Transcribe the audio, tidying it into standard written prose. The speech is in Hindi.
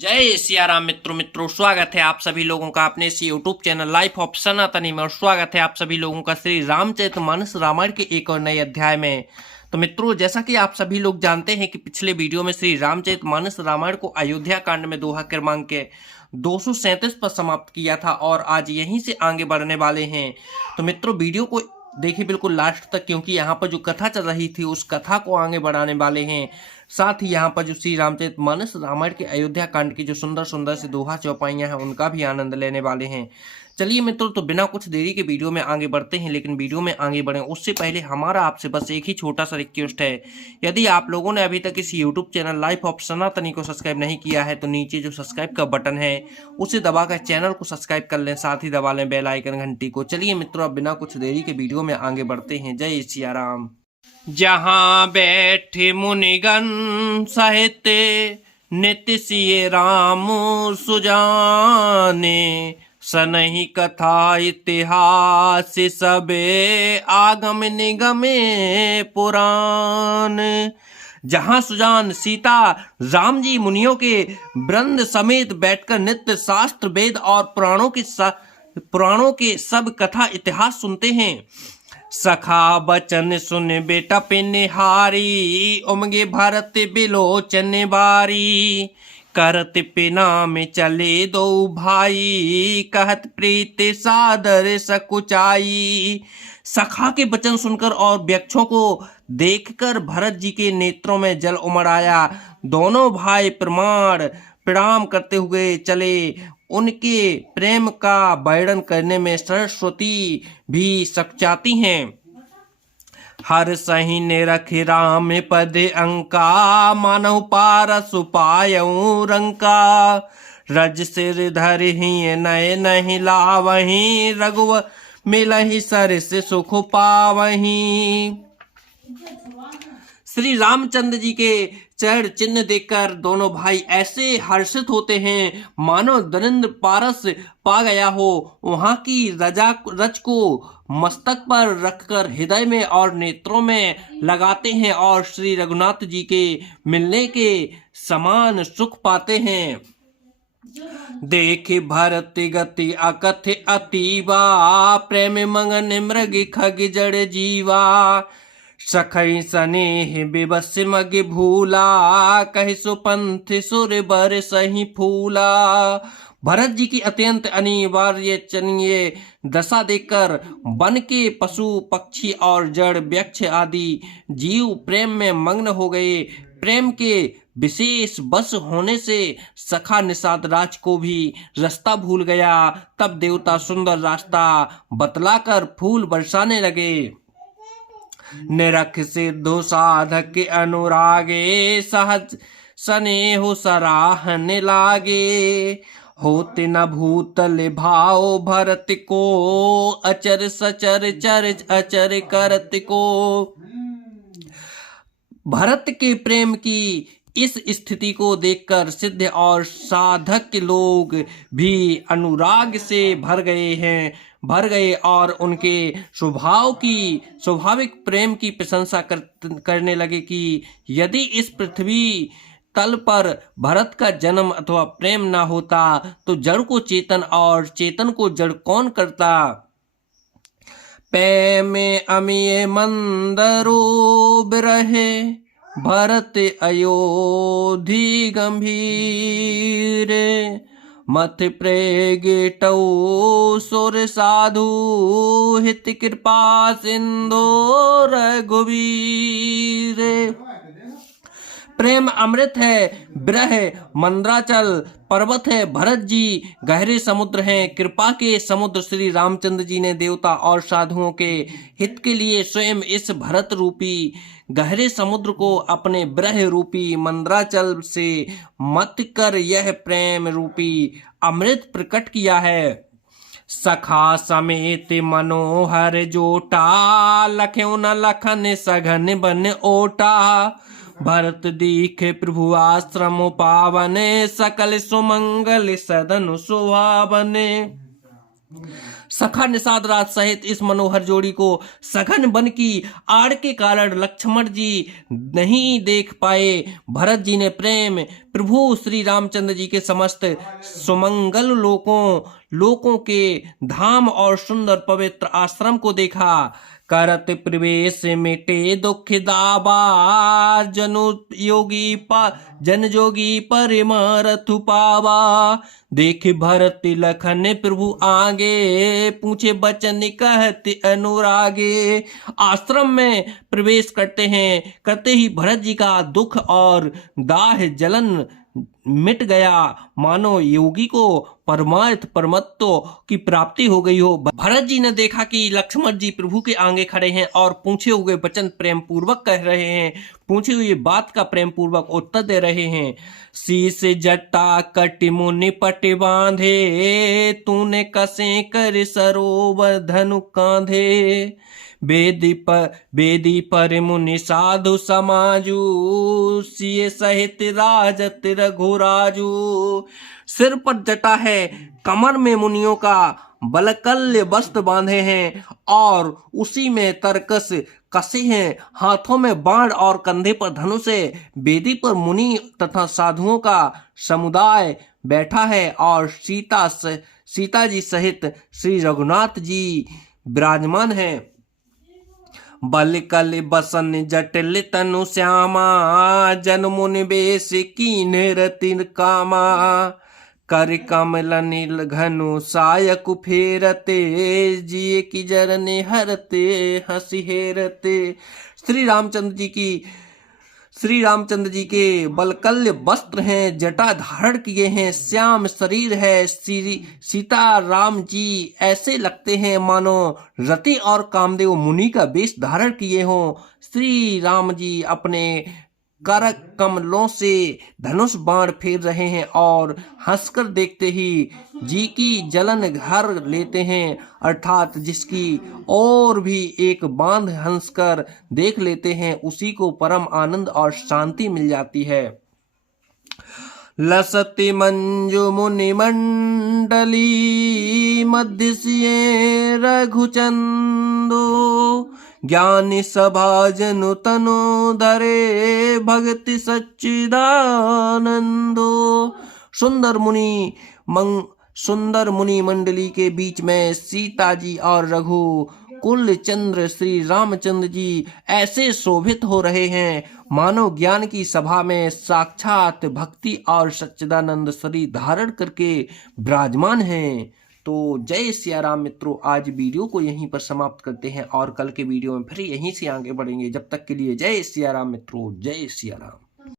जय सियाराम मित्रों स्वागत है आप सभी लोगों का अपने इस यूट्यूब चैनल लाइफ ऑफ सनातनी में। और स्वागत है आप सभी लोगों का श्री रामचरितमानस रामायण के एक और नए अध्याय में। तो मित्रों, जैसा कि आप सभी लोग जानते हैं कि पिछले वीडियो में श्री रामचरितमानस रामायण को अयोध्या कांड में दोहा क्रमांक के 237 पर समाप्त किया था और आज यहीं से आगे बढ़ने वाले हैं। तो मित्रों, वीडियो को देखिए बिल्कुल लास्ट तक, क्योंकि यहाँ पर जो कथा चल रही थी उस कथा को आगे बढ़ाने वाले हैं। साथ ही यहाँ पर जो श्री रामचरितमानस रामायण के अयोध्या कांड की जो सुंदर सुंदर से दोहा चौपाइयाँ हैं उनका भी आनंद लेने वाले हैं। चलिए मित्रों, तो बिना कुछ देरी के वीडियो में आगे बढ़ते हैं। लेकिन वीडियो में आगे बढ़ें उससे पहले हमारा आपसे बस एक ही छोटा सा रिक्वेस्ट है। यदि आप लोगों ने अभी तक इस यूट्यूब चैनल लाइफ ऑफ सनातनी को सब्सक्राइब नहीं किया है तो नीचे जो सब्सक्राइब का बटन है उसे दबाकर चैनल को सब्सक्राइब कर लें, साथ ही दबा लें बेल आइकन घंटी को। चलिए मित्रों, अब बिना कुछ देरी के वीडियो में आगे बढ़ते हैं। जय सिया राम। जहाँ बैठे मुनिगण सहित नित्य सिय राम सुजाने, सनहि कथा इतिहास सबे आगम निगमे पुराण। जहाँ सुजान सीता राम जी मुनियों के वृंद समेत बैठकर नित्य शास्त्र वेद और पुराणों के सब कथा इतिहास सुनते हैं। सखा बचन सुन बेटा पिनिहारी, उमगे भरत बिलोचन बारी। करत पिना में चले दो भाई, कहत प्रीत सादर सकुचाई। सखा के वचन सुनकर और वृक्षों को देखकर भरत जी के नेत्रों में जल उमड़ आया। दोनों भाई प्रणाम करते हुए चले। उनके प्रेम का वर्णन करने में सरस्वती भी सकचाती हैं। हर सही ने रखे राम पद अंका, मानव पारस उपायऊ रंका। रज सिर धर ही नय नहीं लावही, रघुव मिलहि सरस सुख पावही। श्री रामचंद्र जी के चरण चिन्ह देखकर दोनों भाई ऐसे हर्षित होते हैं मानो दरिंद्र पारस पा गया हो। वहां की रज को मस्तक पर रखकर हृदय में और नेत्रों में लगाते हैं और श्री रघुनाथ जी के मिलने के समान सुख पाते हैं। देख भरत गति अकथ अतीवा, प्रेम मंगन मृग खग जड़ जीवा। सखई स्नेह विवश मग भूला, कहि सुपंथ सुर बर सही फूला। भरत जी की अत्यंत अनिवार्य चनीय दशा देखकर वन के पशु पक्षी और जड़ वृक्ष आदि जीव प्रेम में मग्न हो गए। प्रेम के विशेष बस होने से सखा निषाद राज को भी रास्ता भूल गया। तब देवता सुंदर रास्ता बतलाकर फूल बरसाने लगे। निरख सिद्धो साधक के अनुरागे, सहज स्नेह सराहन लागे। होते न भूतल भाव भरत को, अचर सचर चर अचर करत को। भरत के प्रेम की इस स्थिति को देखकर सिद्ध और साधक लोग भी अनुराग से भर गए और उनके स्वाभाविक प्रेम की प्रशंसा करने लगे कि यदि इस पृथ्वी तल पर भरत का जन्म अथवा प्रेम ना होता तो जड़ को चेतन और चेतन को जड़ कौन करता। पै में अमिय मंदरो बिरहे, भरत अयोधी गंभीर। मथ प्रेगेटौ सुर साधु, हित कृपा सिंधु रघुवीर। प्रेम अमृत है, विरह मंद्राचल पर्वत है, भरत जी गहरे समुद्र हैं। कृपा के समुद्र श्री रामचंद्र जी ने देवता और साधुओं के हित के लिए स्वयं इस भरत रूपी गहरे समुद्र को अपने विरह रूपी मंद्राचल से मत कर यह प्रेम रूपी अमृत प्रकट किया है। सखा समेत मनोहर जोटा, लख्यो न लखन सघन बन ओटा। भरत दीखे प्रभु आश्रम पावने, सकल सुमंगल सदन सुहावने। सखा निषाद राज सहित इस मनोहर जोड़ी को सघन वन की आड़ के कारण लक्ष्मण जी नहीं देख पाए। भरत जी ने प्रेम प्रभु श्री रामचंद्र जी के समस्त सुमंगल लोकों के धाम और सुंदर पवित्र आश्रम को देखा। करत प्रवेश मिटे दुख दाबा, जन जोगी परिमरथ पावा। देख भरत लखन प्रभु आगे, पूछे बचन कहते अनुरागे। आश्रम में प्रवेश करते ही भरत जी का दुख और दाह जलन मिट गया, मानो योगी को परमत्व की प्राप्ति हो गई हो। भरत जी ने देखा कि लक्ष्मण जी प्रभु के आगे खड़े हैं और पूछे हुए वचन प्रेम पूर्वक कह रहे हैं, पूछे हुए बात का प्रेम पूर्वक उत्तर दे रहे हैं। शीस जटा कटि मुनि पट बांधे, तूने कसे कर सरोवर धनु कांधे। बेदी पर मुनि साधु समाजू, सिए सहित राजत रघुराजू। सिर पर जटा है, कमर में मुनियों का बलकल्य वस्त्र बांधे हैं और उसी में तरकस कसे हैं, हाथों में बाण और कंधे पर धनुष है। बेदी पर मुनि तथा साधुओं का समुदाय बैठा है और सीता जी सहित श्री रघुनाथ जी विराजमान हैं। बलकल बसन जटिल तनु श्यामा, जन मुनि बेश कीन रति कामा। कर कमल नील घनु सायक फेरते, जिये की जरने हरते हंसी हेरते। श्री रामचंद्र जी के बलकल्य वस्त्र हैं, जटा धारण किए हैं, श्याम शरीर है। सीता राम जी ऐसे लगते हैं मानो रति और कामदेव मुनि का वेश धारण किए हों। श्री राम जी अपने कर कमलों से धनुष बाण फेर रहे हैं और हंसकर देखते ही जी की जलन घर लेते हैं, अर्थात जिसकी और भी एक बांध हंसकर देख लेते हैं उसी को परम आनंद और शांति मिल जाती है। लसति मंजु मुनि मंडली, मध्य सिए रघुचंदो। ज्ञानी सभा जनु तनु धरे, भक्ति सच्चिदानंदो। सुंदर मुनि मंडली के बीच में सीता जी और रघु कुल चंद्र श्री रामचंद्र जी ऐसे शोभित हो रहे हैं मानो ज्ञान की सभा में साक्षात भक्ति और सच्चिदानंद शरीर धारण करके विराजमान हैं। तो जय सिया राम मित्रों, आज वीडियो को यहीं पर समाप्त करते हैं और कल के वीडियो में फिर यहीं से आगे बढ़ेंगे। जब तक के लिए जय सिया राम मित्रों, जय सिया राम।